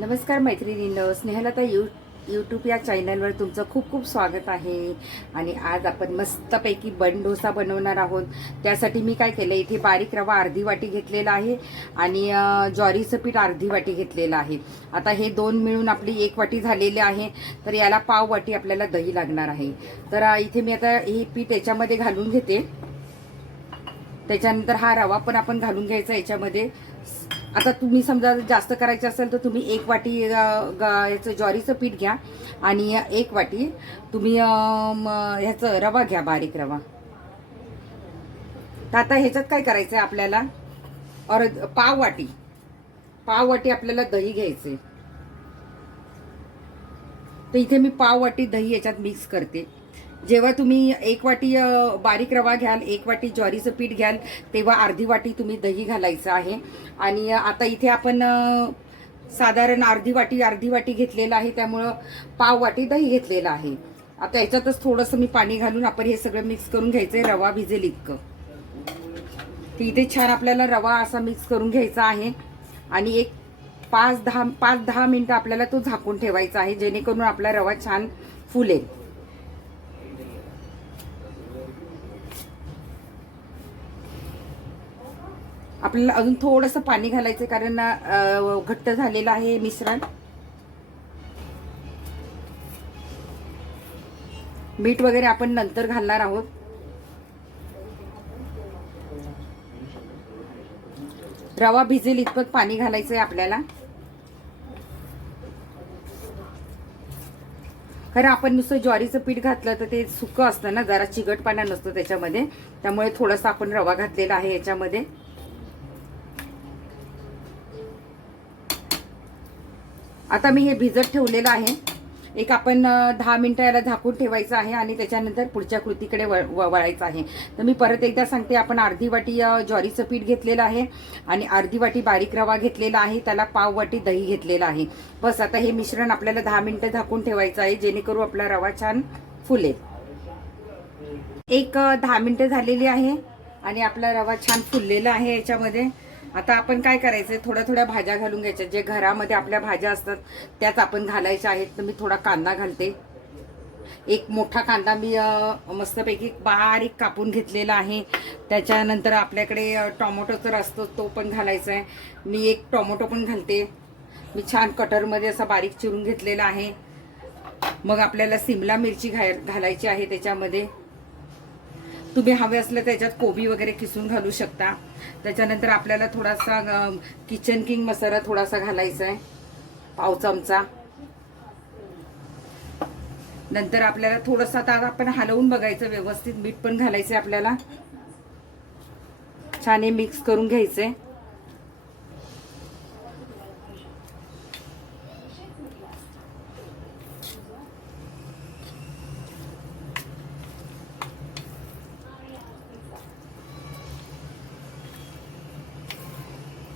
नमस्कार मैत्रिणींनो Snehlata you YouTube या चॅनलवर तुमचं खूप खूप स्वागत आहे. आणि आज आपण मस्तपैकी बन डोसा बनवणार आहोत. त्यासाठी मी काय केलं इथे बारीक रवा अर्धी वाटी घेतलेला आहे आणि ज्वारीचं पीठ अर्धी वाटी घेतलेलं आहे. आता हे दोन मिळून आपली एक वाटी झालेली आहे तर याला पाव वाटी आपल्याला दही लागणार आहे. तर इथे मी आता हे पीठ याच्यामध्ये घालून घेते. त्याच्यानंतर हा रवा पण आपण घालून घ्यायचा याच्यामध्ये. आता तुम्ही समजा जास्त करायचं असेल तर तुम्ही एक वाटी ग- याचं ज्वारीचं पीठ घ्या आणि एक वाटी तुम्ही ह्याचं रवा घ्या बारीक रवा. तर आता ह्याच्यात काय करायचं आहे आपल्याला? और पाव वाटी. पाव वाटी आपल्याला दही घ्यायचे तर इथे मी पाव वाटी दही याच्यात मिक्स करते. जेव्हा तुम्ही एक वाटी बारीक रवा घ्याल एक वाटी ज्वारीचं पीठ घ्याल तेव्हा अर्धी वाटी तुम्ही दही घालायचं आहे. आणि आता इथे आपण साधारण अर्धी वाटी अर्धी वाटी घेतलेलं आहे त्यामुळं पाव वाटी दही घेतलेलं आहे. आता याच्यातच थोडंसं मी पाणी घालून आपण हे सगळं मिक्स करून घ्यायचंय रवा भिजेल इतकं. तर इथे छान आपल्याला रवा असा मिक्स करून घ्यायचा आहे. आणि एक पाच दहा पाच दहा मिनटं आपल्याला तो झाकून ठेवायचा आहे जेणेकरून आपला रवा छान फुलेल. आपल्याला अजून थोडंसं पाणी घालायचं कारण घट्ट झालेलं आहे मिश्रण. मीठ वगैरे आपण नंतर घालणार आहोत. रवा भिजेल इतपत पाणी घालायचं आहे आपल्याला. खरं आपण नुसतं ज्वारीचं पीठ घातलं तर ते सुकं असतं ना जरा चिकटपणा नसतो त्याच्यामध्ये. त्यामुळे थोडासा आपण रवा घातलेला आहे याच्यामध्ये. आता मी हे भिजत ठेवलेलं आहे. एक आपण दहा मिनटं याला झाकून ठेवायचं आहे आणि त्याच्यानंतर पुढच्या कृतीकडे वळ- व- वळायचं आहे. तर मी परत एकदा सांगते आपण अर्धी वाटी ज्वारीचं पीठ घेतलेलं आहे आणि अर्धी वाटी बारीक रवा घेतलेला आहे. त्याला पाव वाटी दही घेतलेलं आहे. बस आता हे मिश्रण आपल्याला दहा मिनटं झाकून ठेवायचं आहे जेणेकरून आपला रवा छान फुलेल. एक दहा मिनटं झालेली आहे आणि आपला रवा छान फुललेला आहे याच्यामध्ये. आता आपण काय करायचं थोड्या थोड्या भाज्या घालून घ्यायच्या. जे घरामध्ये आपल्या भाज्या असतात त्याच आपण घालायच्या आहेत. तर मी थोडा कांदा घालते. एक मोठा कांदा मी मस्तपैकी बारीक कापून घेतलेला आहे. त्याच्यानंतर आपल्याकडे टोमॅटो तर असतो तो पण घालायचा आहे. मी एक टोमॅटो पण घालते. मी छान कटरमध्ये असा बारीक चिरून घेतलेला आहे. मग आपल्याला सिमला मिरची घाय घालायची आहे त्याच्यामध्ये. तुम्ही हवे असलं त्याच्यात कोबी वगैरे किसून घालू शकता. त्याच्यानंतर आपल्याला थोडासा किचन किंग मसाला थोडासा घालायचा आहे पाव चमचा. नंतर आपल्याला थोडंसं आता आपण हलवून बघायचं व्यवस्थित मीठ पण घालायचं आपल्याला. छान हे मिक्स करून घ्यायचं आहे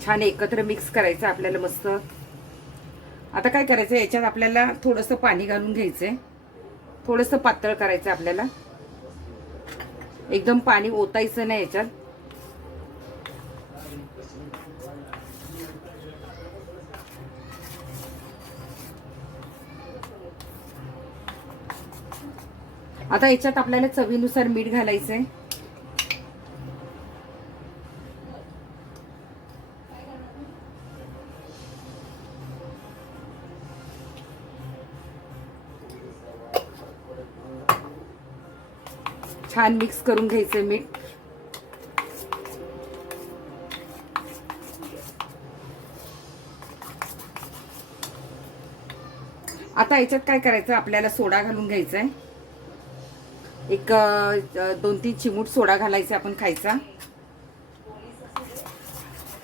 छान एकत्र मिक्स करायचं आपल्याला मस्त. आता काय करायचं याच्यात आपल्याला थोडंसं पाणी घालून घ्यायचंय. थोडंसं पातळ करायचं आपल्याला. एकदम पाणी ओतायचं नाही याच्यात. आता याच्यात आपल्याला चवीनुसार मीठ घालायचंय. छान मिक्स करून घ्यायचं मीठ. आता याच्यात काय करायचं? आपल्याला सोडा घालून घ्यायचा आहे एक दोन तीन चिमूट सोडा घालायचा आपण खायचा.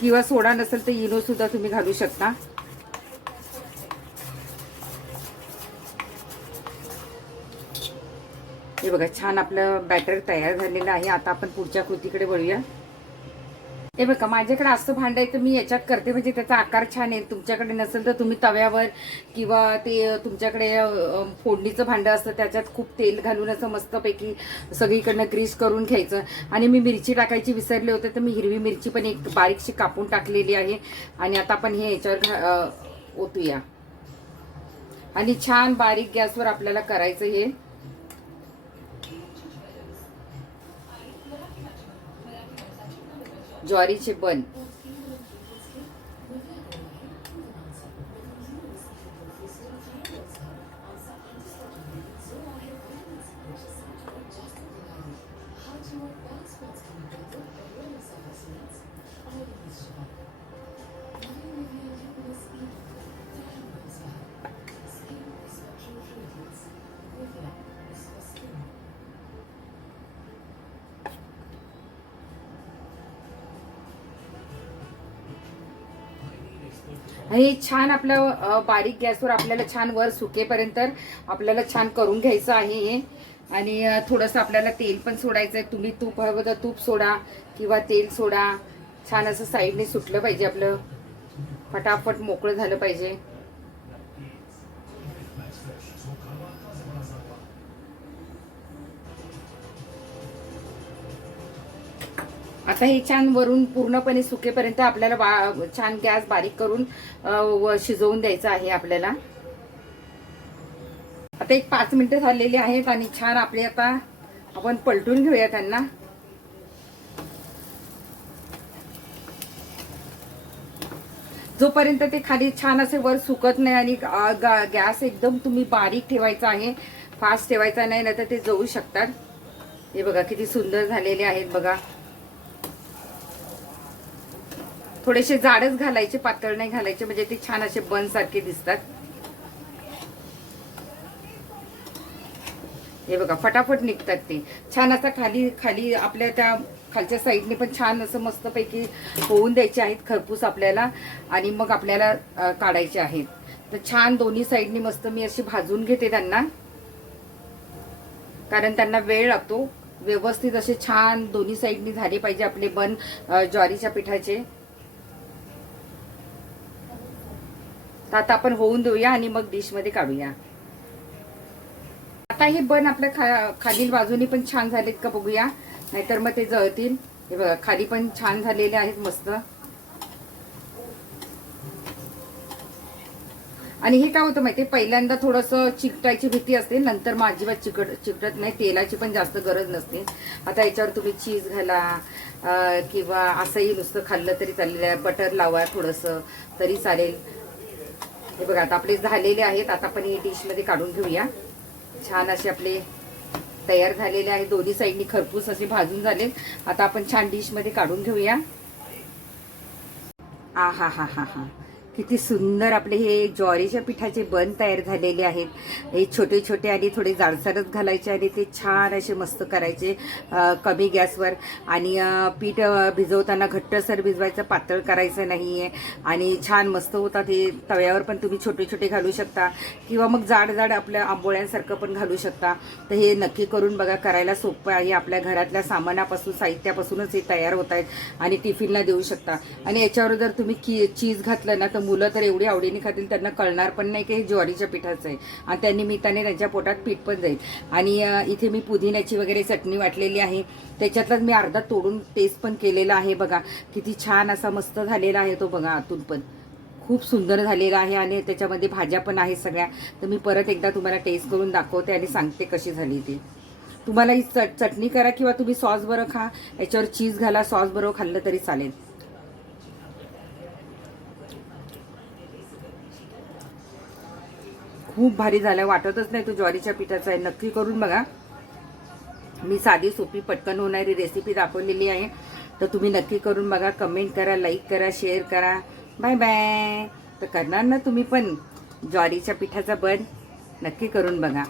किंवा सोडा नसेल तर इनो सुद्धा तुम्ही घालू शकता. हे बघा छान आपलं बॅटर तयार झालेलं आहे. आता आपण पुढच्या कृतीकडे वळूया. हे बघा माझ्याकडे असं भांड आहे तर मी याच्यात करते. म्हणजे त्याचा आकार छान आहे. तुमच्याकडे नसेल तर तुम्ही तव्यावर किंवा ते तुमच्याकडे फोडणीचं भांडं असतं त्याच्यात खूप तेल घालून असं मस्तपैकी सगळीकडनं ग्रीस करून घ्यायचं. आणि मी मिरची टाकायची विसरले होते तर मी हिरवी मिरची पण एक बारीकशी कापून टाकलेली आहे. आणि आता आपण हे याच्यावर घा- ओतूया. आणि छान बारीक गॅसवर आपल्याला करायचं हे. ज्वारीचे बन. हे छान आपलं बारीक गॅसवर आपल्याला छान वर सुकेपर्यंत आपल्याला छान करून घ्यायचं आहे हे. आणि थोडंसं आपल्याला तेल पण सोडायचं आहे तुम्ही तूप हवं तर तूप सोडा किंवा तेल सोडा. छान असं साईडने सुटलं पाहिजे आपलं. फटाफट मोकळं झालं पाहिजे. आता हे छान वरून पूर्णपणे सुकेपर्यंत आपल्याला बा- छान गॅस बारीक करून व शिजवून द्यायचं आहे आपल्याला. आता एक पाच मिनिटं झालेली आहेत आणि छान आपले आता आपण पलटून घेऊया त्यांना. जोपर्यंत ते खाली छान असे वर सुकत नाही आणि गॅस एकदम तुम्ही बारीक ठेवायचा आहे फास्ट ठेवायचा नाही नाही तर ते जळू शकतात. हे बघा किती सुंदर झालेले आहेत बघा. थोडेसे जाडच घालायचे पातळ नाही घालायचे म्हणजे ते छान असे बन सारखे दिसतात. हे बघा फटाफट निघतात ते. छान असा खाली खाली आपल्या त्या खालच्या साईडने पण छान असं मस्तपैकी होऊन द्यायचे आहेत खरपूस आपल्याला आणि मग आपल्याला काढायचे आहेत. तर छान दोन्ही साईडने मस्त मी अशी भाजून घेते त्यांना. कारण त्यांना वेळ लागतो. व्यवस्थित असे छान दोन्ही साईडनी झाले पाहिजे आपले बन ज्वारीच्या पिठाचे. तर आता आपण होऊन देऊया आणि मग डिशमध्ये काढूया. आता हे बन आपल्या खा खालील बाजूनी पण छान झालेत का बघूया. नाहीतर मग ते जळतील. हे बघा खाली पण छान झालेले आहेत मस्त. आणि हे काय होतं माहिती पहिल्यांदा थोडंसं चिकटायची भीती असते नंतर मग अजिबात चिकट चिकटत नाही. तेलाची पण जास्त गरज नसते. आता याच्यावर तुम्ही चीज घाला किंवा असंही नुसतं खाल्लं तरी चालेल. बटर लावा थोडंसं तरी चालेल. हे बघा आता आपले झालेले आहेत. आता आपण हे डिशमध्ये काढून घेऊया. छान असे आपले तयार झालेले आहेत. दोन्ही साईडनी खरपूस असे भाजून झाले. आता आपण छान डिशमध्ये काढून घेऊया. आ हा हा हा हा किती सुंदर आपले हे ज्वारीच्या पिठाचे बन तयार झालेले आहेत. हे छोटे छोटे आणि थोडे जाडसरच घालायचे आणि ते छान असे मस्त करायचे कमी गॅसवर. आणि पीठ भिजवताना घट्टसर भिजवायचं पातळ करायचं नाही आहे आणि छान मस्त होतात हे तव्यावर पण तुम्ही छोटे छोटे घालू शकता. किंवा मग जाड जाड आपल्या आंबोळ्यांसारखं पण घालू शकता. तर हे नक्की करून बघा करायला सोपं आहे. आपल्या घरातल्या सामानापासून साहित्यापासूनच हे तयार होत आहेत आणि टिफिनला देऊ शकता. आणि याच्यावर जर तुम्ही की चीज घातलं ना तर मुलं तर एवढी आवडीने खातील त्यांना कळणार पण नाही की हे ज्वारीच्या पिठाचं आहे. आणि त्या निमित्ताने त्यांच्या पोटात पीठ पण जाईल. आणि इथे मी पुदिन्याची वगैरे चटणी वाटलेली आहे. त्याच्यातलाच मी अर्धा तोडून टेस्ट पण केलेला आहे बघा. किती छान असा मस्त झालेला आहे तो बघा आतून पण. खूप सुंदर झालेला आहे आणि त्याच्यामध्ये भाज्या पण आहेत सगळ्या. तर मी परत एकदा तुम्हाला टेस्ट करून दाखवते आणि सांगते कशी झाली ती. तुम्हाला ही चट चटणी करा किंवा तुम्ही सॉस बरं खा. याच्यावर चीज घाला सॉस बरोबर खाल्लं तरी चालेल. खूप भारी झालं. वाटतच नाही तो ज्वारीच्या पिठाचा आहे. नक्की करून बघा. मी साधी सोपी पटकन होणारी रेसिपी दाखवलेली आहे. तर तुम्ही नक्की करून बघा. कमेंट करा लाईक करा शेअर करा. बाय बाय तर करणार ना तुम्ही पण? ज्वारीच्या पिठाचा बन नक्की करून बघा.